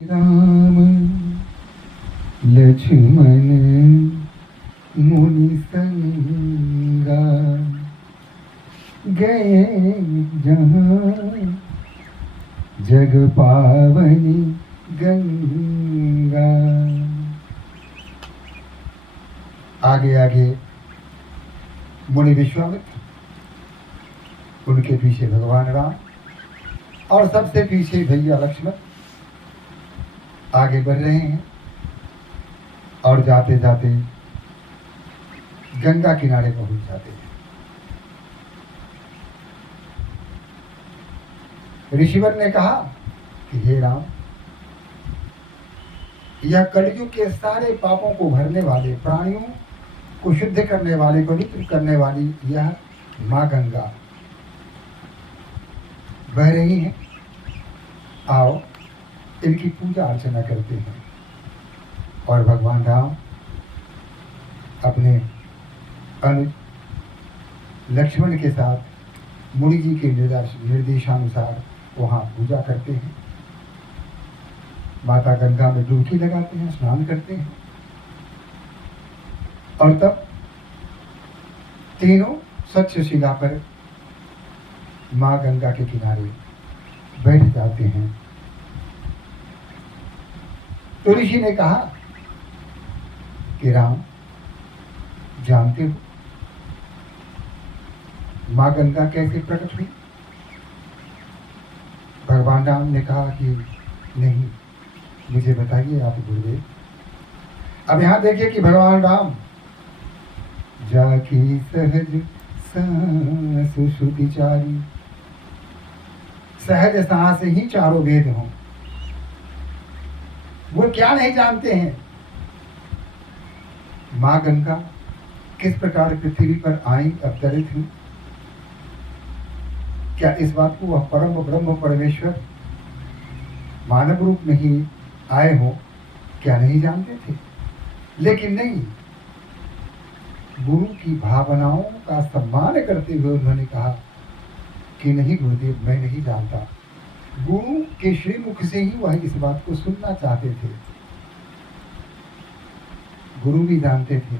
राम लक्ष्मण मुनि संगा गए जहाँ जग पावनी गंगा। आगे आगे मुनि विश्वामित्र, उनके पीछे भगवान राम और सबसे पीछे भैया लक्ष्मण आगे बढ़ रहे हैं। और जाते जाते गंगा किनारे पहुंच जाते हैं। ऋषिवर ने कहा कि हे राम, यह कलयुग के सारे पापों को भरने वाले, प्राणियों को शुद्ध करने वाले, पवित्र करने वाली यह माँ गंगा बह रही है। आओ इनकी पूजा अर्चना करते हैं। और भगवान राम अपने अनुज लक्ष्मण के साथ मुनि जी के निर्देशानुसार वहाँ पूजा करते हैं। माता गंगा में डुबकी लगाते हैं, स्नान करते हैं। और तब तीनों स्वच्छ शिला पर माँ गंगा के किनारे बैठ जाते हैं। तो ऋषि ने कहा कि राम, जानते हो माँ गंगा कैसे प्रकट हुई? भगवान राम ने कहा कि नहीं, मुझे बताइए आप गुरुदेव। अब यहां देखिए कि भगवान राम जाकी सहज सांस सुविचारी, सहज सांस ही चारों वेद हों। वो क्या नहीं जानते हैं? माँ गंगा किस प्रकार पृथ्वी पर आई, अवतरित हुई। क्या इस बात को वह परम ब्रह्म परमेश्वर मानव रूप में ही आए हो, क्या नहीं जानते थे? लेकिन नहीं, गुरु की भावनाओं का सम्मान करते हुए उन्होंने कहा कि नहीं गुरुदेव, मैं नहीं जानता। गुरु के श्रीमुख से ही वह इस बात को सुनना चाहते थे। गुरु भी जानते थे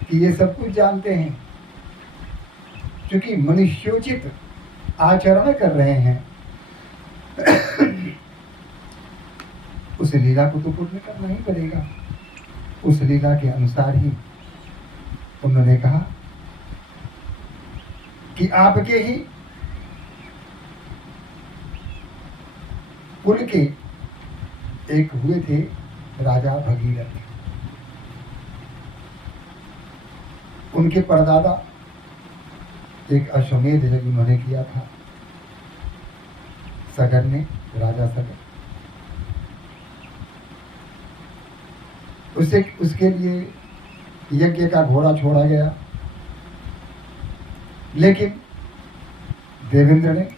कि ये सब कुछ जानते हैं, क्योंकि मनुष्योचित आचरण कर रहे हैं। उस लीला को तो पूर्ण करना ही पड़ेगा। उस लीला के अनुसार ही उन्होंने कहा कि आपके ही कुल के एक हुए थे राजा भगीरथ। उनके परदादा एक अश्वमेध यज्ञ उन्होंने किया था, सगर ने, राजा सगर। उसके लिए यज्ञ का घोड़ा छोड़ा गया, लेकिन देवेंद्र ने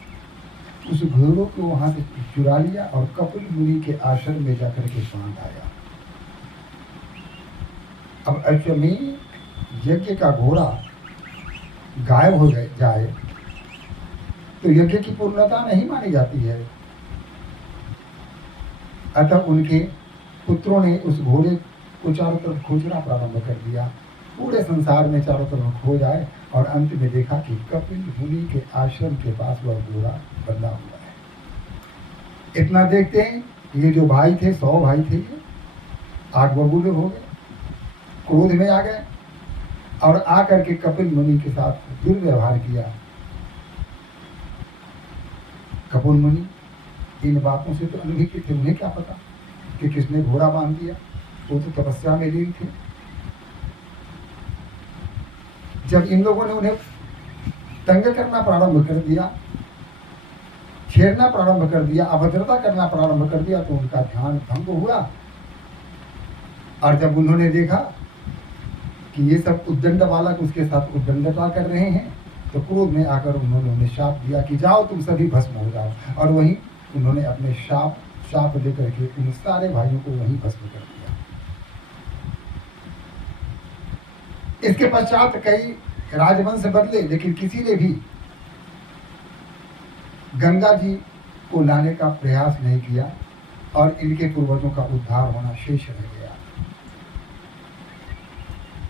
उस घोड़ों को वहां से चुरा लिया और कपिल मुनि के आश्रम में जाकर के बांध आया। अब अश्वमेध यज्ञ का घोड़ा गायब हो जाए तो यज्ञ की पूर्णता नहीं मानी जाती है। अतः उनके पुत्रों ने उस घोड़े को चारों तरफ खोजना प्रारंभ कर दिया। पूरे संसार में चारों तरफ खो जाए और अंत में देखा कि कपिल मुनि के आश्रम के पास वह घोड़ा बंधा हुआ है। इतना देखते हैं, ये जो भाई थे, 100 भाई थे, ये आग बबूले हो गए, क्रोध में आ गए और आकर के कपिल मुनि के साथ दुर्व्यवहार किया। कपिल मुनि इन बातों से तो अनभिज्ञ थे, उन्हें क्या पता कि किसने घोड़ा बांध दिया। वो तो तपस्या में लीन थे। जब इन लोगों ने उन्हें तंग करना प्रारंभ कर दिया, छेड़ना प्रारंभ कर दिया, अभद्रता करना प्रारंभ कर दिया, तो उनका ध्यान भंग हुआ। और जब उन्होंने देखा कि ये सब उद्दंड बालक उसके साथ उद्दंडता कर रहे हैं, तो क्रोध में आकर उन्होंने उन्हें शाप दिया कि जाओ तुम सभी भस्म हो जाओ। और वहीं उन्होंने अपने शाप दे करके उन सारे भाइयों को वहीं भस्म कर दिया। इसके पश्चात कई राजवंश बदले, लेकिन किसी ने भी गंगा जी को लाने का प्रयास नहीं किया और इनके पूर्वजों का उद्धार होना शेष रह गया।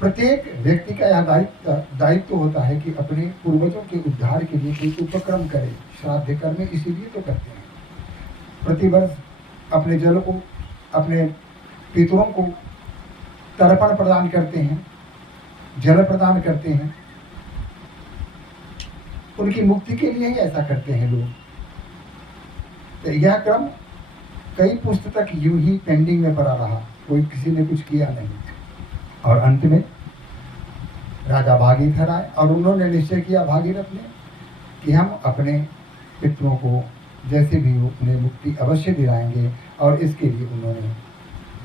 प्रत्येक व्यक्ति का यह दायित्व होता है कि अपने पूर्वजों के उद्धार के लिए कोई उपक्रम करे। श्राद्ध कर्म इसीलिए तो करते हैं, प्रतिवर्ष अपने जल को, अपने पितरों को तर्पण प्रदान करते हैं, जल प्रदान करते हैं, उनकी मुक्ति के लिए ही ऐसा करते हैं लोग। तो यह क्रम कई पुस्तक तक यूं ही पेंडिंग में पड़ा रहा, कोई किसी ने कुछ किया नहीं। और अंत में राजा भागीरथ आए और उन्होंने निश्चय किया, भागीरथ ने, कि हम अपने पितरों को जैसे भी हो उन्हें मुक्ति अवश्य दिलाएंगे। और इसके लिए उन्होंने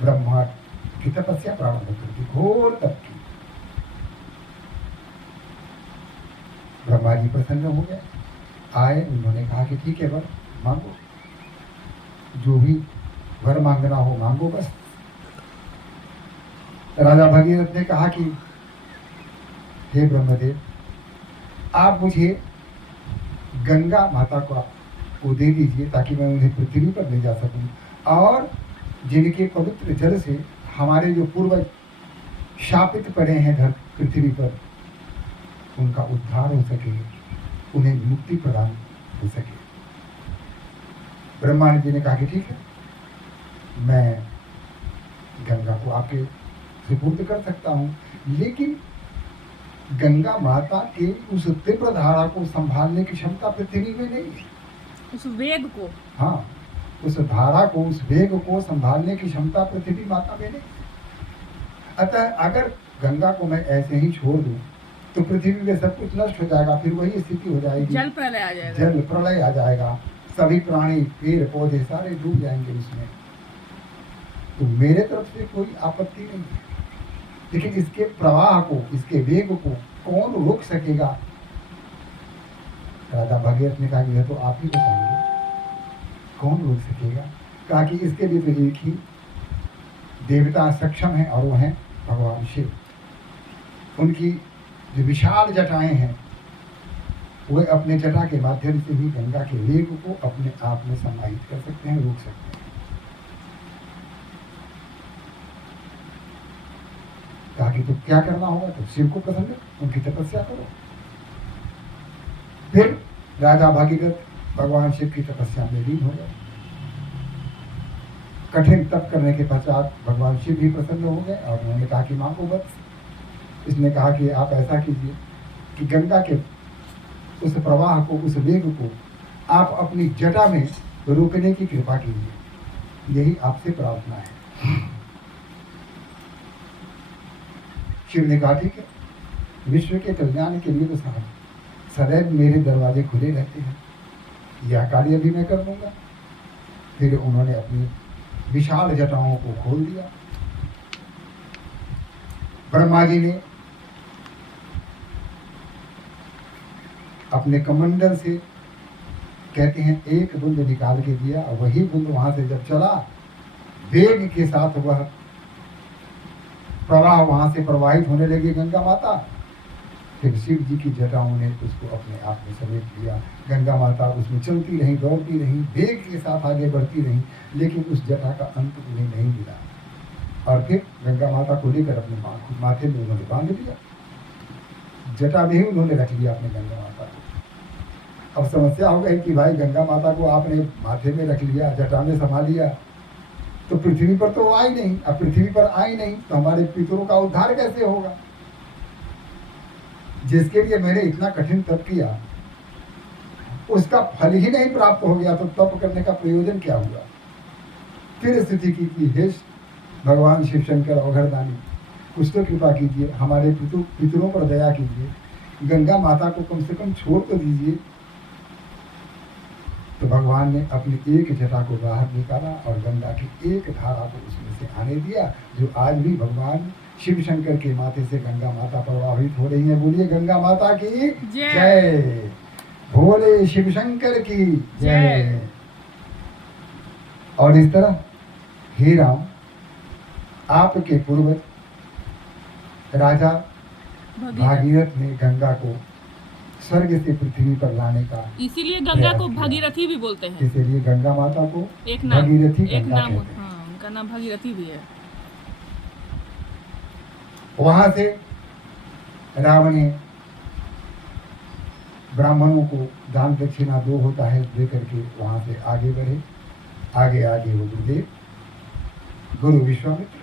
ब्रह्मा की तपस्या प्रारंभ कर दी, घोर तप की। ब्रह्मा जी प्रसन्न हो गए, आए, उन्होंने कहा कि ठीक है, वर मांगो, जो भी वर मांगना हो मांगो बस। राजा भगीरथ ने कहा कि हे ब्रह्मदेव, आप मुझे गंगा माता को दे दीजिए ताकि मैं उन्हें पृथ्वी पर ले जा सकूं, और जिनके पवित्र जल से हमारे जो पूर्वज शापित पड़े हैं पृथ्वी पर, उनका उद्धार हो सके, उन्हें मुक्ति प्रदान हो सके। ब्रह्मा जी ने कहा कि ठीक है, मैं गंगा को आपके सुपुर्द कर सकता हूँ, लेकिन गंगा माता के उस तीव्र धारा को संभालने की क्षमता पृथ्वी में नहीं है। उस वेग को, हाँ, उस धारा को, उस वेग को संभालने की क्षमता पृथ्वी माता में नहीं। अतः अगर गंगा को मैं ऐसे ही छोड़ दूं तो पृथ्वी में सब कुछ नष्ट हो जाएगा, फिर वही स्थिति हो जाएगी, जल प्रलय आ जाएगा, जल प्रलय आ जाएगा, सभी प्राणी, पेड़ पौधे सारे डूब जाएंगे उसमें। तो मेरे तरफ से कोई आपत्ति नहीं है, लेकिन इसके प्रवाह को, इसके वेग को कौन रोक सकेगा? राजा भगीरथ ने कहा कि यह तो आप ही बताएंगे, कौन रोक सकेगा? कहा कि इसके लिए तो एक ही देवता सक्षम है और वो हैं भगवान शिव। उनकी जो विशाल जटाएं हैं, वे अपने जटा के माध्यम से ही गंगा के वेग को अपने आप में समाहित कर सकते हैं, रोक सकते हैं। कहा कि तो क्या करना होगा? तो शिव को प्रसन्न, उनकी तपस्या करो। फिर राजा भागीरथ भगवान शिव की तपस्या में लीन हो गए। कठिन तप करने के पश्चात भगवान शिव भी प्रसन्न हो गए और उन्होंने कहा कि मांगो बस। इसने कहा कि आप ऐसा कीजिए कि गंगा के उस प्रवाह को, उस वेग को आप अपनी जटा में रोकने की कृपा कीजिए, यही आपसे प्रार्थना है। शिव ने कहा ठीक है, विश्व के कल्याण के लिए तो सदैव मेरे दरवाजे खुले रहते हैं, यह कार्य भी मैं कर लूंगा। फिर उन्होंने अपनी विशाल जटाओं को खोल दिया। ब्रह्मा जी ने अपने कमंडल से, कहते हैं, एक बूंद निकाल के दिया और वही बूंद वहां से जब चला, वेग के साथ वह प्रवाह वहां से प्रवाहित होने लगी गंगा माता। फिर शिव जी की जटाओं ने उसको अपने आप में समेट लिया। गंगा माता उसमें चलती रही, दौड़ती रही, वेग के साथ आगे बढ़ती रही, लेकिन उस जटा का अंत उन्हें नहीं मिला। और फिर गंगा माता को लेकर अपने माथे में उन्होंने बांध लिया, जटा में ही उन्होंने रख लिया अपने गंगा माता को। अब समस्या हो गई कि भाई गंगा माता को आपने माथे में रख लिया, जटा में समा लिया, तो पृथ्वी पर तो आई नहीं। अब पृथ्वी पर आई नहीं तो हमारे पितरों का उद्धार कैसे होगा? जिसके लिए मैंने इतना कठिन तप किया, उसका फल ही नहीं प्राप्त हो गया, तो तप करने का प्रयोजन क्या हुआ? फिर स्थिति की कि हे भगवान शिव शंकर अवघड़दानी, कुछ तो कृपा कीजिए, हमारे पितरों पर दया कीजिए, गंगा माता को कम से कम छोड़ तो दीजिए। तो भगवान ने अपनी एक जटा को बाहर निकाला और गंगा की एक धारा को उसमें से आने दिया, जो आज भी भगवान शिव शंकर के माथे से गंगा माता प्रवाहित हो रही है। बोलिए गंगा माता की जय, भोले शिव शंकर की जय। और इस तरह हे राम, आपके पूर्वज राजा भागीरथ ने गंगा को स्वर्ग से पृथ्वी पर लाने का। इसीलिए गंगा को प्रयास किया। भागीरथी भी बोलते हैं। इसीलिए गंगा माता को एक नाम, भागीरथी एक गंगा नाम, कहते हैं। हाँ, उनका नाम भागीरथी भी है। वहां से रावण ने ब्राह्मणों को दान दक्षिणा 2 होता है देकर के वहां से आगे बढ़े। आगे आगे वो गुरुदेव, गुरु विश्वामित्र,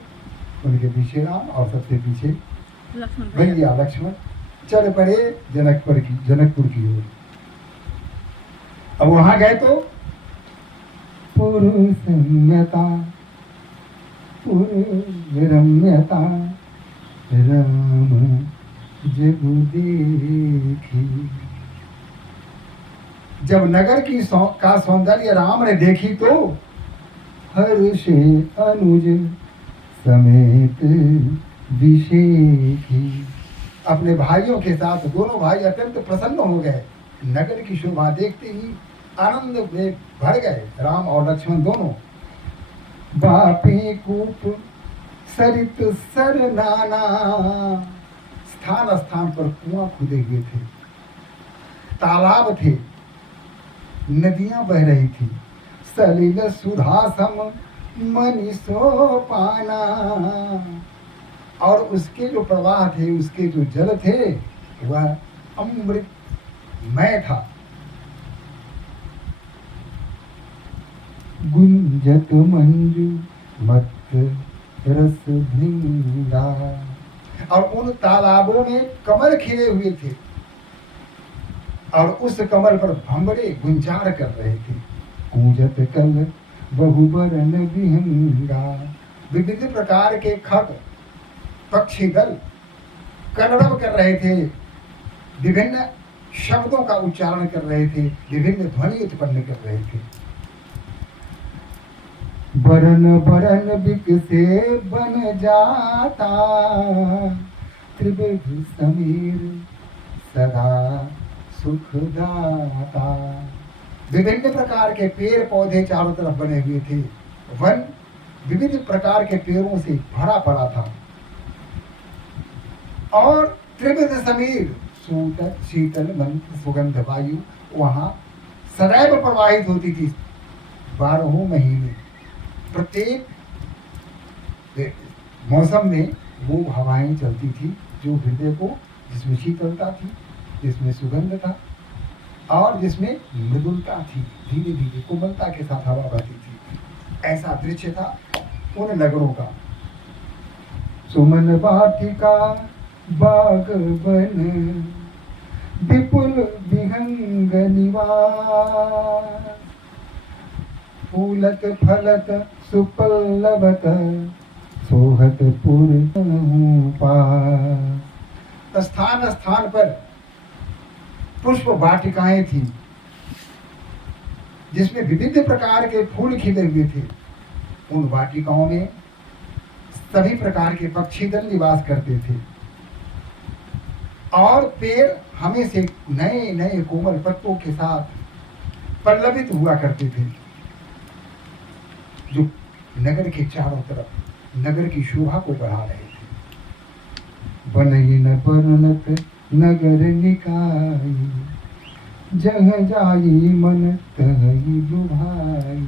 उनके पीछे राम और सबसे पीछे लक्ष्मण भैया। भैया लक्ष्मण चल पड़े जनकपुर की ओर। अब वहां गए तो पुरुषम्यता पुरम्यता राम जगु देखी। जब नगर की का सौंदर्य राम ने देखी तो हर्षे अनुज समेत विषेखी। अपने भाइयों के साथ दोनों भाई अत्यंत प्रसन्न हो गए। नगर की शोभा देखते ही आनंद में भर गए राम और लक्ष्मण दोनों। बापी कूप सरित सर नाना, स्थान स्थान पर कुआं खुदे हुए थे, तालाब थे, नदियां बह रही थी। सलिल सुधा सम मनीषो पाना, और उसके जो प्रवाह थे, उसके जो जल थे, वह अमृतमय था। गुंजत मंजू मत रस भृंगा, और उन तालाबों में कमल खिले हुए थे और उस कमल पर भंवरे गुंजार कर रहे थे। कूजत कल बहुबरन विहंगा, विविध प्रकार के खग पक्षी दल कलरव कर रहे थे, विभिन्न शब्दों का उच्चारण कर रहे थे, विभिन्न ध्वनि उत्पन्न कर रहे थे। बरन बरन बिकसे बन जाता, त्रिभुज समीर सदा सुखदाता। विभिन्न प्रकार के पेड़ पौधे चारों तरफ बने हुए थे। वन विविध प्रकार के पेड़ों से भरा पड़ा था और त्रिभुज समीर शीतल मंत्र सुगंध वायु वहां सदैव प्रवाहित होती थी। 12 महीने प्रत्येक मौसम में वो हवाएं चलती थी जो हृदय को, जिसमें शीतलता थी, जिसमें सुगंध था और जिसमें मृदुलता थी। धीरे धीरे कोमलता के साथ हवा बहती थी। ऐसा दृश्य था उन नगरों का। सुमन वाटिका बाग बन विपुल विहंग निवास, फूलत फलत सुपल्लवत सोहत पुर पास। स्थान स्थान पर पुष्प वाटिकाएं थी जिसमें विविध प्रकार के फूल खिले हुए थे। उन वाटिकाओं में सभी प्रकार के पक्षी दल निवास करते थे और पेड़ हमेशा नए नए कोमल पत्तों के साथ पल्लवित हुआ करते थे, जो नगर के चारों तरफ नगर की शोभा को बढ़ा रहे थे। बनई न बरनत नगर निकाई, जह जाई मन तहई लुभाई।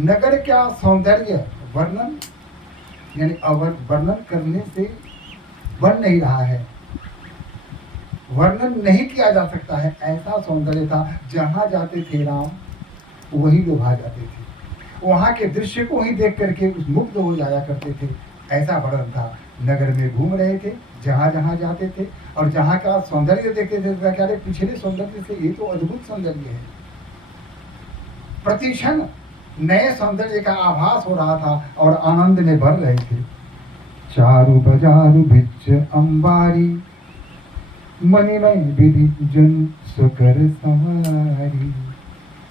नगर का सौंदर्य वर्णन यानी वर्णन करने से बन नहीं रहा है, वर्णन नहीं किया जा सकता है। ऐसा सौंदर्य था, जहां जाते थे राम वही लुभा जाते थे। वहां के दृश्य को ही देख करके उस मुग्ध हो जाया करते थे। ऐसा वर्णन था। नगर में घूम रहे थे, जहां जहां जाते थे और जहां का सौंदर्य देखते थे तो क्या पिछले सौंदर्य से ये तो अद्भुत सौंदर्य है। प्रतिक्षण नए सौंदर्य का आभास हो रहा था और आनंद में भर रहे थे। चारु बजारु भिच अंबारी, मणिमय विधि जन सुकर सवारी।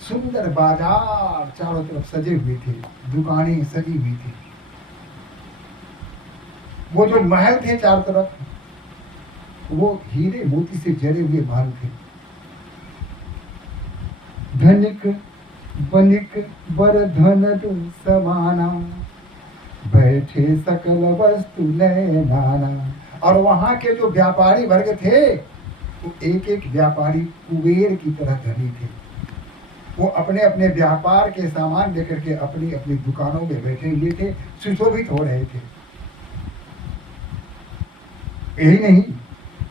सुंदर बाजार चारों तरफ सजे हुए थे, दुकानें सजी हुई थी। वो जो महल थे चारों तरफ, वो हीरे मोती से जड़े हुए महल थे। धनिक बनिक बर धन समाना, बैठे सकल वस्तु नए नाना। और वहां के जो व्यापारी वर्ग थे वो एक एक व्यापारी कुबेर की तरह धनी थे। वो अपने अपने व्यापार के सामान लेकर के अपनी अपनी दुकानों में बैठे हुए थे, सुशोभित हो रहे थे। यही नहीं,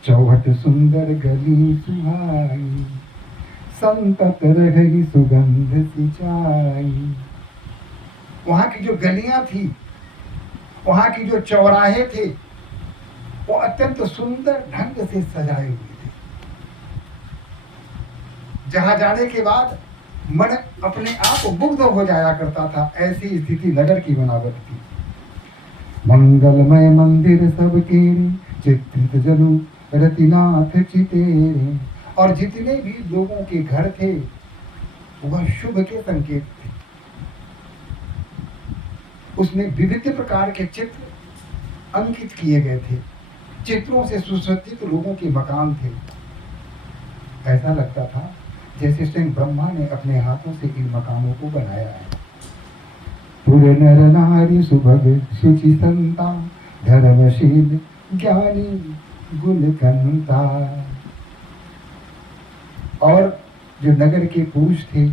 चौहट सुंदर गली सुहाई, संतत रही सुगंध सिंचाई। वहां की जो गलियां थी, वहां की जो चौराहे थे, वो अत्यंत सुंदर ढंग से सजाए हुए थे। जहां जाने के बाद मन अपने आप मुग्ध हो जाया करता था, ऐसी स्थिति नगर की बनावट थी। मंगलमय मंदिर सबके चित्रित जनु रतिनाथ चितेरे। और जितने भी लोगों के घर थे वह शुभ के संकेत थे। उसमें विविध प्रकार के चित्र अंकित किए गए थे। चित्रों से सुसज्जित लोगों के मकान थे। ऐसा लगता था जैसे स्वयं ब्रह्मा ने अपने हाथों से इन मकानों को बनाया है। पूरे नर नारी सुभग शुचि संता, धर्मशील ज्ञानी गुणकंता। और जो नगर के पुरुष थे,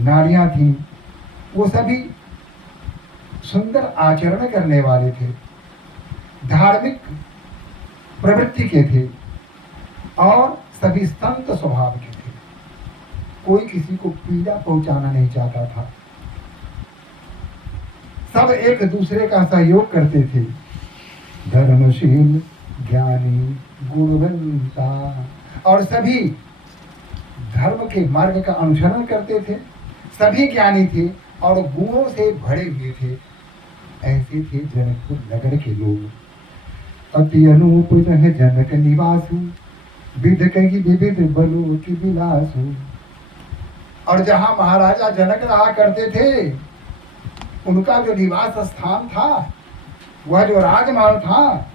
नारियां थीं, वो सभी सुंदर आचरण करने वाले थे, धार्मिक प्रवृत्ति के थे और सभी संत स्वभाव के थे। कोई किसी को पीड़ा पहुंचाना नहीं चाहता था। सब एक दूसरे का सहयोग करते थे। धर्मशील ज्ञानी गुणवंता। और सभी धर्म के मार्ग का अनुसरण करते थे। सभी ज्ञानी थे और गुणों से भरे हुए थे। ऐसे थे जनकपुर नगर के लोग। अति अनूप जह जनक निवासु, विध कही विविध बलो की विलासु। और जहां महाराजा जनक रहा करते थे, उनका जो निवास स्थान था, वह जो राजमहल था,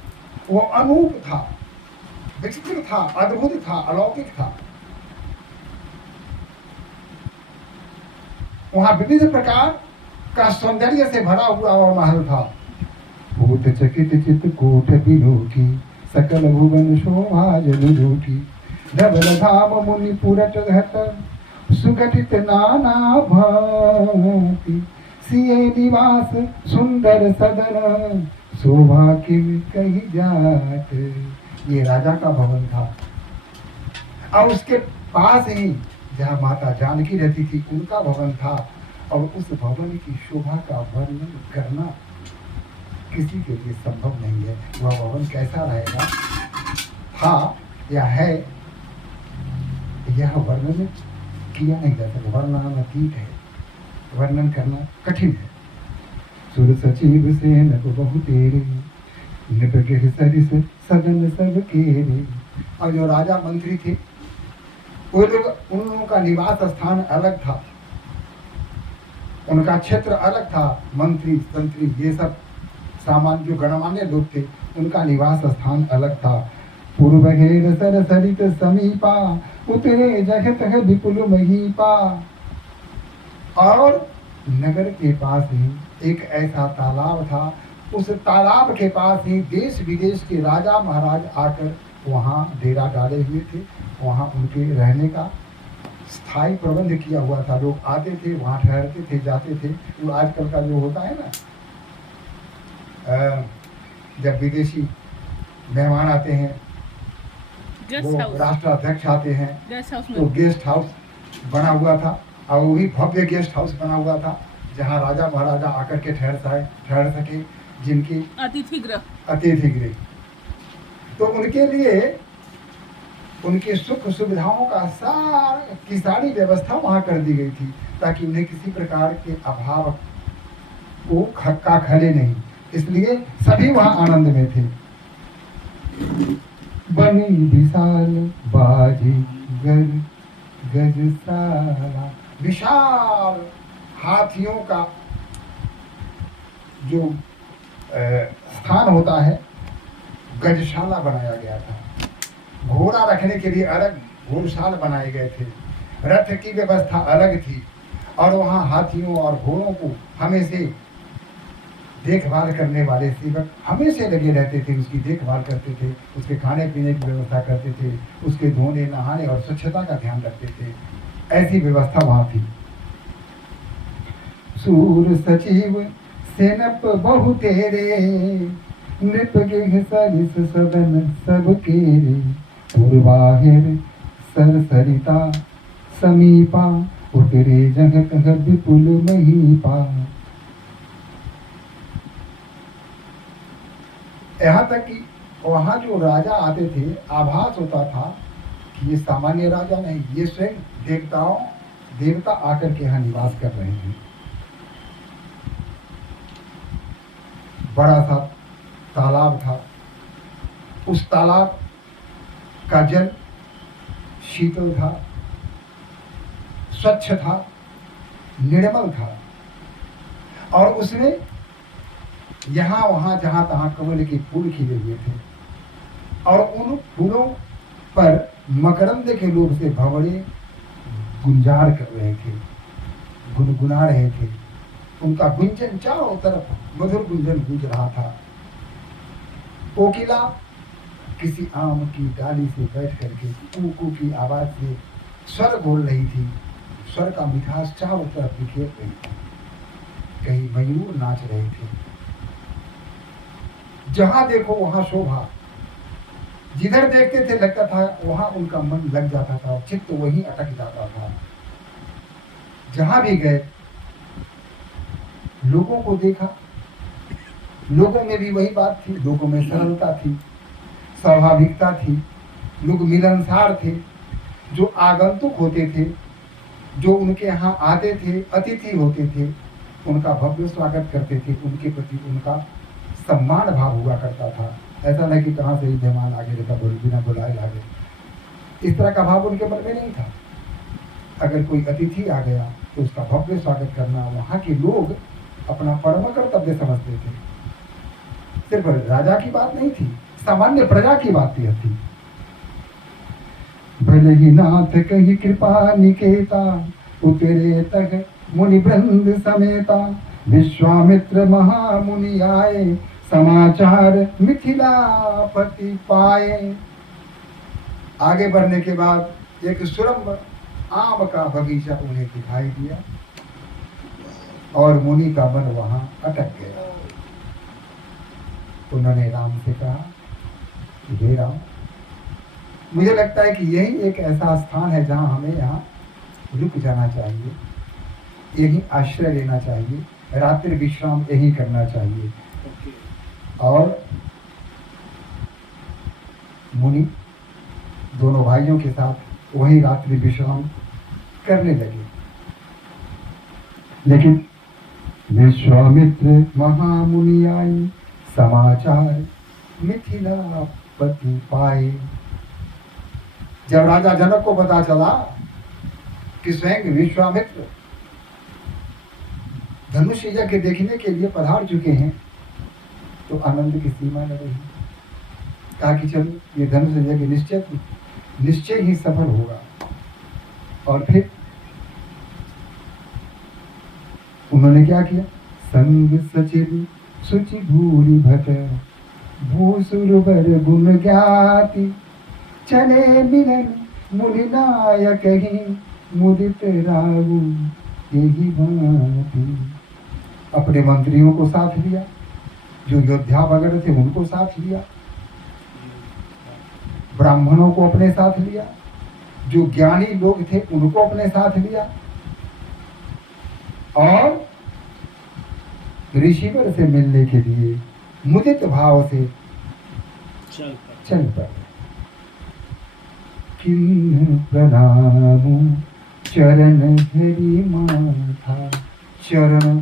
वो अनूप था, विचित्र था, अद्भुत था, अलौकिक था। वहां विविध प्रकार का सौंदर्य से भरा हुआ वह महल था। भूत चकित चित कोट बिलोकी, सकल भुवन शोभा जलूठी। धवल धाम मुनि पुरट घट, सुगठित नाना भांति। सिए निवास सुंदर सदन, शोभा की कही जात। ये राजा का भवन था। और उसके पास ही जहाँ माता जानकी रहती थी, उनका भवन था। और उस भवन की शोभा का वर्णन करना किसी के लिए संभव नहीं है। वह भवन कैसा रहेगा, था या है, यह वर्णन किया नहीं जा सकता। वर्णनातीत है, वर्णन करना कठिन है। सुर सचिव से नभ बहु तेरे, निप गृह सरिस सदन सब केरे। और जो राजा मंत्री थे, वो लोग, उन लोगों का निवास स्थान अलग था, उनका क्षेत्र अलग था। मंत्री तंत्री ये सब सामान्य जो गणमान्य लोग थे, उनका निवास स्थान अलग था। पूर्व घेर सर सरित समीपा, उतरे जगत है विपुल महीपा। और नगर के पास ही एक ऐसा तालाब था। उस तालाब के पास ही देश विदेश के राजा महाराज आकर वहाँ डेरा डाले हुए थे। वहाँ उनके रहने का स्थायी प्रबंध किया हुआ था। लोग आते थे, वहाँ ठहरते थे, जाते थे। वो आजकल का जो होता है ना, जब विदेशी मेहमान आते हैं, वो राष्ट्राध्यक्ष आते हैं, तो गेस्ट हाउस बना हुआ था। और वही भव्य गेस्ट हाउस बना हुआ था, जहाँ राजा महाराजा आकर के ठहर सके, जिनकी अतिथि गृह। तो उनके लिए उनके सुख सुविधाओं का सारी व्यवस्था वहाँ कर दी गई थी, ताकि उन्हें किसी प्रकार के अभाव को खले नहीं। इसलिए सभी वहाँ आनंद में थे। बनी विशाल बाजी गजशाला। विशाल हाथियों का जो स्थान होता है, गजशाला बनाया गया था। घोड़ा रखने के लिए अलग घोड़शाल बनाए गए थे। रथ की व्यवस्था अलग थी। और वहाँ हाथियों और घोड़ों को हमेशा देखभाल करने वाले सेवक हमेशा लगे रहते थे, उसकी देखभाल करते थे, उसके खाने पीने की व्यवस्था करते थे, उसके धोने नहाने और स्वच्छता का ध्यान रखते थे। ऐसी व्यवस्था वहाँ थी। सूर सचिव सेनप बहु तेरे, नृप गेह सरिस सदन सब केरे, पूर्वाहिर सर सरिता समीपा, उतरे जग कह विपुल महीपा। यहाँ तक कि वहाँ जो राजा आते थे, आभास होता था कि ये सामान्य राजा नहीं, ये स्वयं देवता आकर के यहाँ निवास कर रहे हैं। बड़ा सा तालाब था, उस तालाब का जल शीतल था, स्वच्छ था, निर्मल था, और उसमें यहाँ वहाँ जहाँ तहाँ कमल के फूल खिले हुए थे, और उन फूलों पर मकरंद के लोभ से भंवरे गुंजार कर रहे थे, गुनगुना रहे थे। उनका गुंजन चारों तरफ मधुर गुंजन गूंज रहा था। कोकिला किसी आम की डाली से बैठ करके कू कू की आवाज से स्वर बोल रही थी। स्वर का मिठास चारों तरफ बिखेर रही थी। कहीं मयूर नाच रहे थे। जहां देखो वहां शोभा, जिधर देखते थे लगता था वहां उनका मन लग जाता था, चित्त वहीं अटक जाता था। जहां भी गए लोगों को देखा, लोगों में भी वही बात थी, लोगों में सरलता थी, स्वाभाविकता थी, लोग मिलनसार थे। जो आगंतुक होते थे, जो उनके यहाँ आते थे, अतिथि होते थे, उनका भव्य स्वागत करते थे, उनके प्रति उनका सम्मान भाव हुआ करता था। ऐसा नहीं कि कहाँ से ही मेहमान आगे देखा बिना बुलाए आ गए, इस तरह का भाव उनके मन में नहीं था। अगर कोई अतिथि आ गया तो उसका भव्य स्वागत करना वहाँ के लोग अपना परम कर्तव्य समझते थे। सिर्फ राजा की बात नहीं थी, सामान्य प्रजा की बात थी। भले ही नाथ कही कृपा निकेता, उतरे तक मुनि वृंद समेता, विश्वामित्र महामुनि आए, समाचार मिथिलापति पाए। आगे बढ़ने के बाद एक सुरम्भ आम का बगीचा उन्हें दिखाई दिया और मुनि का मन वहां अटक गया। उन्होंने राम से कहा कि हे राम, मुझे लगता है कि यही एक ऐसा स्थान है जहां हमें यहाँ रुक जाना चाहिए, यही आश्रय लेना चाहिए, रात्रि विश्राम यही करना चाहिए। और मुनि दोनों भाइयों के साथ वही रात्रि विश्राम करने लगे। लेकिन विश्वामित्र महामुनि आए, समाचार मिथिलापति पाए। जब राजा जनक को पता चला कि स्वयं विश्वामित्र धनुष यज्ञ देखने के लिए पधार चुके हैं, तो आनंद की सीमा न रही। कहा कि चलो ये धनुष यज्ञ निश्चय ही सफल होगा। और फिर उन्होंने क्या किया? संग सचिव सुचि भूरि भट, भूसुरवर गुण ज्ञाति, चले मिलन मुनि नायक ही, मुदित रागु यही भांति। अपने मंत्रियों को साथ लिया, जो योद्धा वगैरह थे उनको साथ लिया, ब्राह्मणों को अपने साथ लिया, जो ज्ञानी लोग थे उनको अपने साथ लिया, और ऋषिवर से मिलने के लिए मुदित भाव से चल पड़े। किन्ह प्रणाम चरण धरी माथा, चरण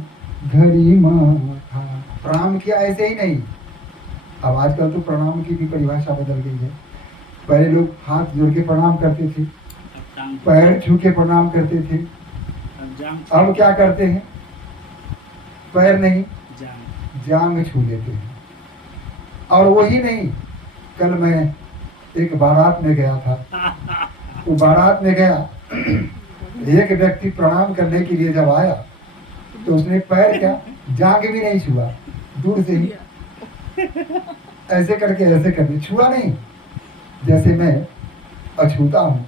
धरी माथा। प्रणाम किया ऐसे ही नहीं, अब आजकल तो प्रणाम की भी परिभाषा बदल गई है। पहले लोग हाथ जोड़ के प्रणाम करते थे, पैर छू के प्रणाम करते थे। अब क्या करते हैं? पैर नहीं, जांग छू लेते हैं। और वही नहीं, कल मैं एक बारात में गया था, तो बारात में गया, एक व्यक्ति प्रणाम करने के लिए जब आया तो उसने पैर क्या, जांग भी नहीं छुआ, दूर से ही दिया। ऐसे करके ऐसे करके छुआ नहीं, जैसे मैं अछूता हूँ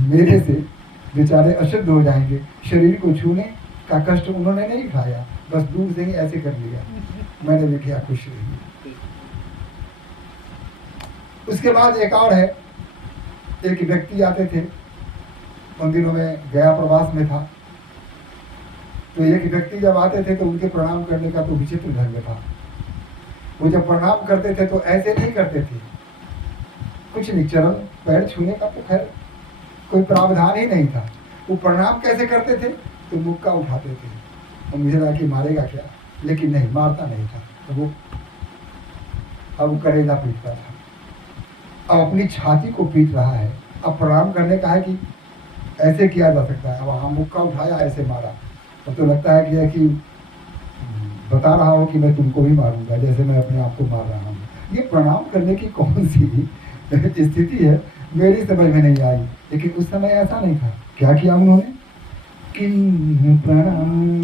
मेरे से बेचारे अशुद्ध हो जाएंगे, शरीर को छूने का कष्ट उन्होंने नहीं उठाया, बस दूर से ही ऐसे कर लिया, मैंने भी किया, खुश रही। उसके बाद एक और है, एक व्यक्ति आते थे, उन दिनों में गया प्रवास में था, तो एक व्यक्ति जब आते थे तो उनके प्रणाम करने का तो विचित्र ढंग था। वो जब प्रणाम करते थे तो ऐसे नहीं करते थे, कुछ नहीं, चरण पैर छूने का तो खैर कोई प्रावधान ही नहीं था। वो प्रणाम कैसे करते थे, तो मुक्का उठाते थे, और मुझे लगा कि मारेगा क्या, लेकिन नहीं, मारता नहीं था। तो वो अब करेला पीटता था, अब अपनी छाती को पीट रहा है। अब प्रणाम करने का है कि ऐसे किया जा सकता है, अब हाँ मुक्का उठाया, ऐसे मारा, अब तो लगता है कि बता रहा हो कि मैं तुमको भी मारूंगा, जैसे मैं अपने आप को मार रहा हूँ। ये प्रणाम करने की कौन सी स्थिति है, मेरी समझ में नहीं आई। लेकिन उस समय ऐसा नहीं था। क्या किया उन्होंने, किन्ह प्रणाम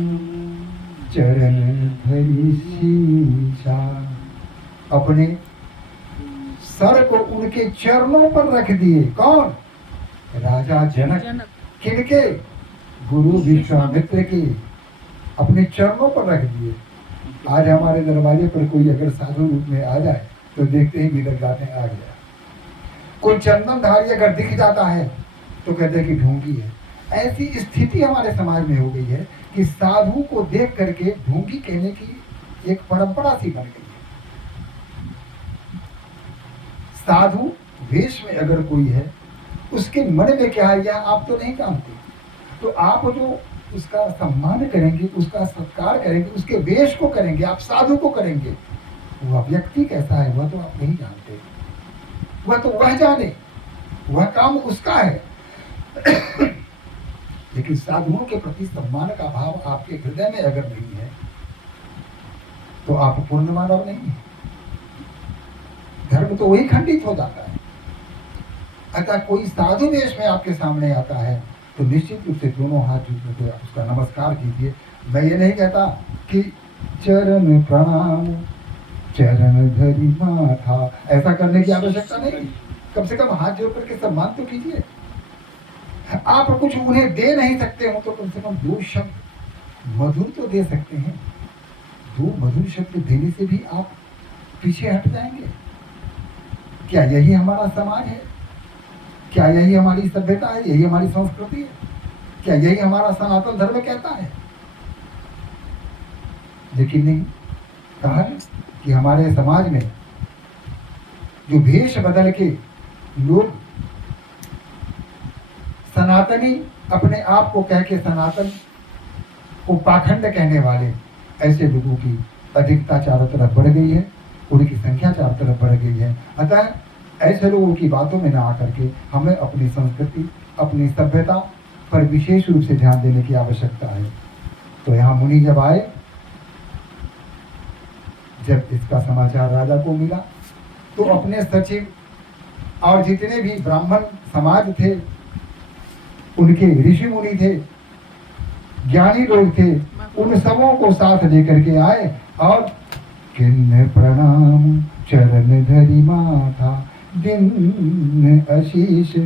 चरण धरि शीशा, अपने सर को उनके चरणों पर रख दिए। कौन, राजा जनक। किनके, गुरु विश्वामित्र के अपने चरणों पर रख दिए। आज हमारे दरवाजे पर कोई अगर साधु रूप में आ जाए तो देखते ही बिलक जाते हैं, आ गया। कोई चंदनधारी अगर दिख जाता है तो कहते हैं कि ढोंगी है। ऐसी स्थिति हमारे समाज में हो गई है कि साधु को देख करके ढोंगी कहने की एक परंपरा सी बन गई है। साधु वेश में अगर कोई है, उसके मन में क्या है यह आप तो नहीं जानते, तो आप जो उसका सम्मान करेंगे, उसका सत्कार करेंगे, उसके वेश को करेंगे, आप साधु को करेंगे, वह व्यक्ति कैसा है वह तो आप नहीं जानते, वह तो वह जाने, वह काम उसका है। लेकिन साधुओं के प्रति सम्मान का भाव आपके हृदय में अगर नहीं है तो आप पूर्ण मानव नहीं है, धर्म तो वही खंडित हो जाता है। अतः कोई साधु वेश में आपके सामने आता है तो निश्चित रूप से दोनों हाथ जोड़ कर उसका नमस्कार कीजिए। मैं ये नहीं कहता कि चरण प्रणाम चरण धरि माथा, ऐसा करने की आवश्यकता नहीं, कम से कम हाथ जोड़ करके सम्मान तो कीजिए। आप कुछ उन्हें दे नहीं सकते हो तो कम से कम दो शब्द मधुर तो दे सकते हैं। दो मधुर शब्द देने से भी आप पीछे हट जाएंगे। क्या यही हमारा समाज है? क्या यही हमारी सभ्यता है? यही हमारी संस्कृति है? क्या यही हमारा सनातन धर्म कहता है? लेकिन नहीं, कहा कि हमारे समाज में जो भेष बदल के लोग सनातनी अपने आप को कह के सनातन को पाखंड कहने वाले, ऐसे लोगों की अधिकता चारों तरफ बढ़ गई है, उनकी संख्या चारों तरफ बढ़ गई है। अतः ऐसे लोगों की बातों में ना आकर के हमें अपनी संस्कृति, अपनी सभ्यता पर विशेष रूप से ध्यान देने की आवश्यकता है। तो यहाँ मुनि जब आए, जब इसका समाचार राजा को मिला तो अपने सचिव और जितने भी ब्राह्मण समाज थे, उनके ऋषि मुनि थे, ज्ञानी लोग थे, उन सबों को साथ लेकर के आए और किन्ह प्रणाम चरण धरि माथा दिन आशीष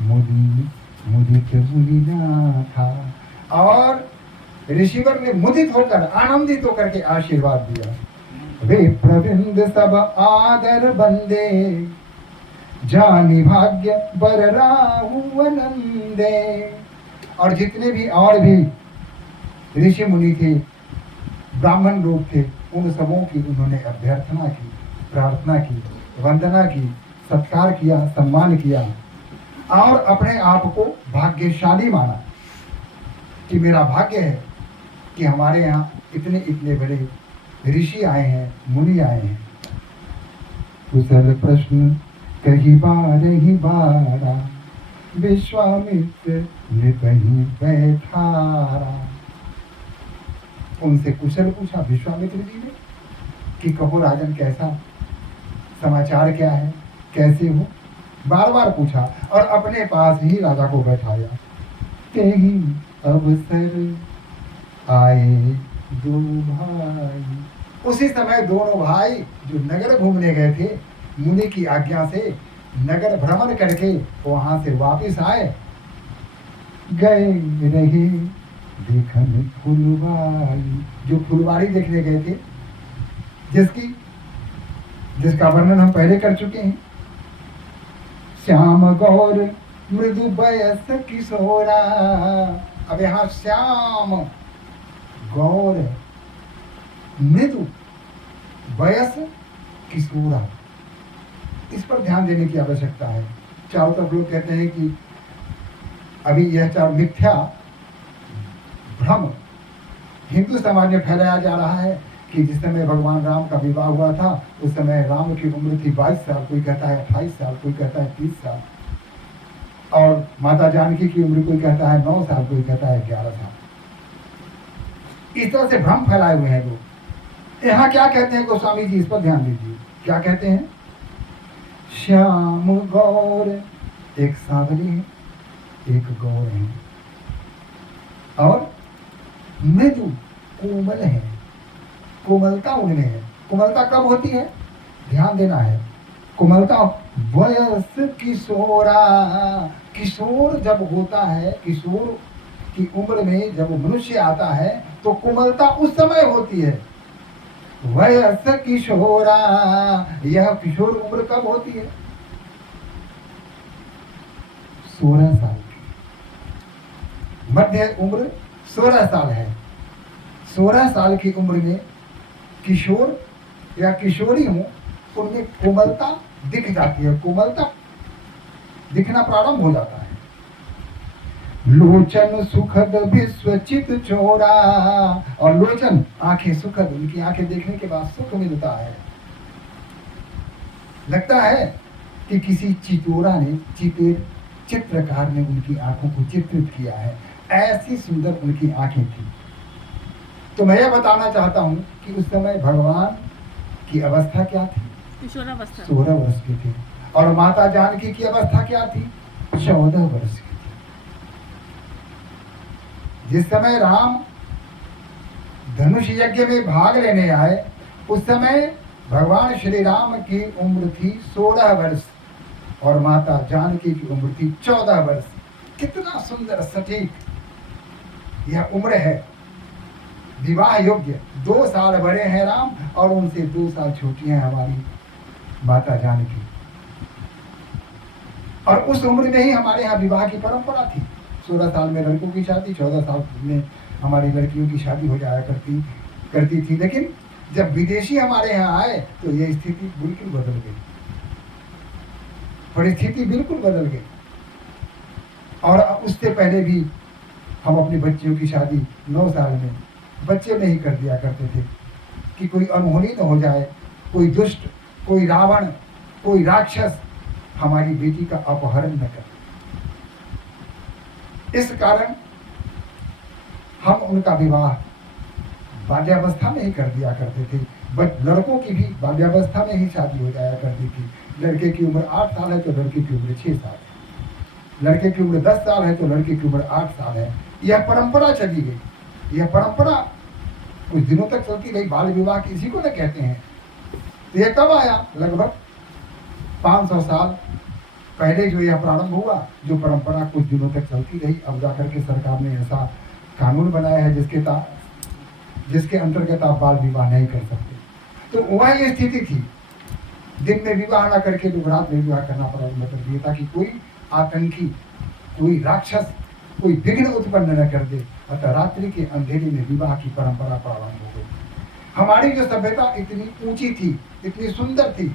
मुदित मुनिनाथा। और ऋषिवर ने मुदित होकर, आनंदित होकर के आशीर्वाद दिया। वे प्रविंद सब आदर बंदे जानी भाग्य बर राहु आनंदे। और जितने भी और भी ऋषि मुनि थे, ब्राह्मण लोग थे, उन सबों की उन्होंने अभ्यर्थना की, प्रार्थना की, वंदना की, सत्कार किया, सम्मान किया और अपने आप को भाग्यशाली माना कि मेरा भाग्य है कि हमारे यहाँ इतने इतने बड़े ऋषि आए हैं, मुनि आए हैं। कुशल प्रश्न कही बार ही बारा विश्वामित्र निपहि बैठारा। उनसे कुशल पूछा विश्वामित्र जी ने कि कहो राजन, कैसा समाचार, क्या है, कैसे हो, बार बार पूछा और अपने पास ही राजा को बैठाया। तेहि अवसर आए दो भाई, उसी समय दोनों भाई जो नगर घूमने गए थे, मुनि की आज्ञा से नगर भ्रमण करके वहां से वापस आए। गए रहे देखन फुलवारी, जो फुलवारी देखने गए थे, जिसका वर्णन हम पहले कर चुके हैं। श्याम गौर मृदु बयस किशोरा, अब यहाँ श्याम गौर मृदु बयस किशोरा, इस पर ध्यान देने की आवश्यकता है। चारों तरफ लोग कहते हैं कि अभी यह चार मिथ्या भ्रम हिंदू समाज में फैलाया जा रहा है कि जिस समय भगवान राम का विवाह हुआ था उस समय राम की उम्र थी 22 साल, कोई कहता है 28 साल, कोई कहता है 30 साल, और माता जानकी की उम्र कोई कहता है 9 साल, कोई कहता है 11 साल। इस तरह से भ्रम फैलाए हुए हैं लोग। यहाँ क्या कहते हैं गोस्वामी जी, इस पर ध्यान दीजिए। क्या कहते हैं? श्याम गौर, एक सांवली है, एक गौर है, और मृदु कोमल है, कोमलता उनमें है। कोमलता कब होती है? ध्यान देना है। कोमलता वयस किशोरा, किशोर जब होता है, किशोर की उम्र में जब मनुष्य आता है तो कोमलता उस समय होती है। वयस किशोरा, यह किशोर उम्र कब होती है? 16 साल की मध्य उम्र 16 साल है। 16 साल की उम्र में किशोर या किशोरी हो, उनमें कोमलता दिख जाती है, कोमलता दिखना प्रारंभ हो जाता है। लोचन सुखद विश्वचित चोरा, और लोचन आंखें सुखद, उनकी आंखें देखने के बाद सुख मिलता है। लगता है कि किसी चितोरा ने, चित्रकार ने उनकी आंखों को चित्रित किया है, ऐसी सुंदर उनकी आंखें थी। तो मैं यह बताना चाहता हूं कि उस समय भगवान की अवस्था क्या थी? किशोरावस्था, 16 वर्ष की थी, और माता जानकी की अवस्था क्या थी? 14 वर्ष की थी। जिस समय राम धनुष यज्ञ में भाग लेने आए उस समय भगवान श्री राम की उम्र थी 16 वर्ष और माता जानकी की उम्र थी 14 वर्ष। कितना सुंदर सटीक यह उम्र है, विवाह योग्य। 2 साल बड़े हैं राम और उनसे 2 साल छोटी हैं हमारी माता जानकी। और उस उम्र में ही हमारे यहाँ विवाह की परंपरा थी। 16 साल में लड़कों की शादी, 14 साल में हमारी लड़कियों की शादी हो जाया करती थी। लेकिन जब विदेशी हमारे यहाँ आए तो ये स्थिति बिल्कुल बदल गई, परिस्थिति बिल्कुल बदल गई। और उससे पहले भी हम अपनी बच्चियों की शादी 9 साल में बच्चे में ही कर दिया करते थे कि कोई अनहोनी न हो जाए, कोई दुष्ट, कोई रावण, कोई राक्षस हमारी बेटी का अपहरण न करे। इस कारण हम उनका विवाह बाल्यावस्था में ही कर दिया करते थे। लड़कों की भी बाल्यावस्था में ही शादी हो जाया करती थी। लड़के की उम्र 8 साल है तो लड़की की उम्र 6 साल है, लड़के की उम्र 10 साल है तो लड़की की उम्र 8 साल है। यह परंपरा चली गई। यह परंपरा कुछ दिनों तक चलती रही। बाल विवाह इसी को न कहते हैं। तो यह कब आया? लगभग 500 साल पहले जो यह प्रारंभ हुआ, जो परंपरा कुछ दिनों तक चलती रही। अब जाकर के सरकार ने ऐसा कानून बनाया है जिसके अंतर्गत आप बाल विवाह नहीं कर सकते। तो वह ये स्थिति थी, दिन में विवाह न करके लोग रात में विवाह करना प्रारंभ कर दिया ताकि कोई आतंकी, कोई राक्षस, कोई विघ्न उत्पन्न न कर दे। अतः रात्रि के अंधेरे में विवाह की परंपरा प्रारंभ हो गई। हमारी जो सभ्यता इतनी ऊंची थी, इतनी सुंदर थी,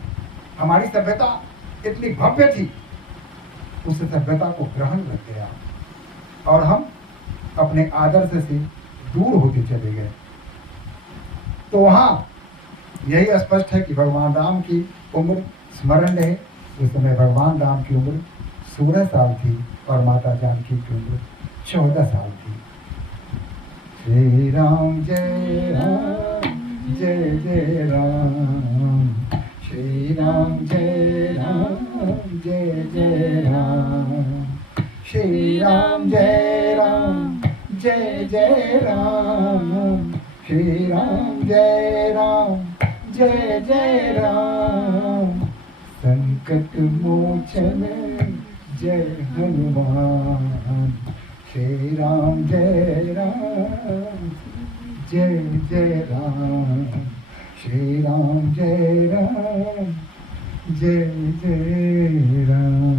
हमारी सभ्यता इतनी भव्य थी, उस सभ्यता को ग्रहण कर गया और हम अपने आदर्श से दूर होते चले गए। तो वहाँ यही स्पष्ट है कि भगवान राम की उम्र स्मरण रहे। उस समय भगवान राम की उम्र 16 साल थी और माता जानकी की उम्र 14 साल थी। श्री राम जय राम, जय जय राम, श्री राम जय राम, जय जय राम, श्री राम जय राम, जय जय राम, श्री राम जय राम जय जय राम संकट मोचन जय हनुमान श्री राम जय राम जय जय राम श्री राम जय राम जय जय राम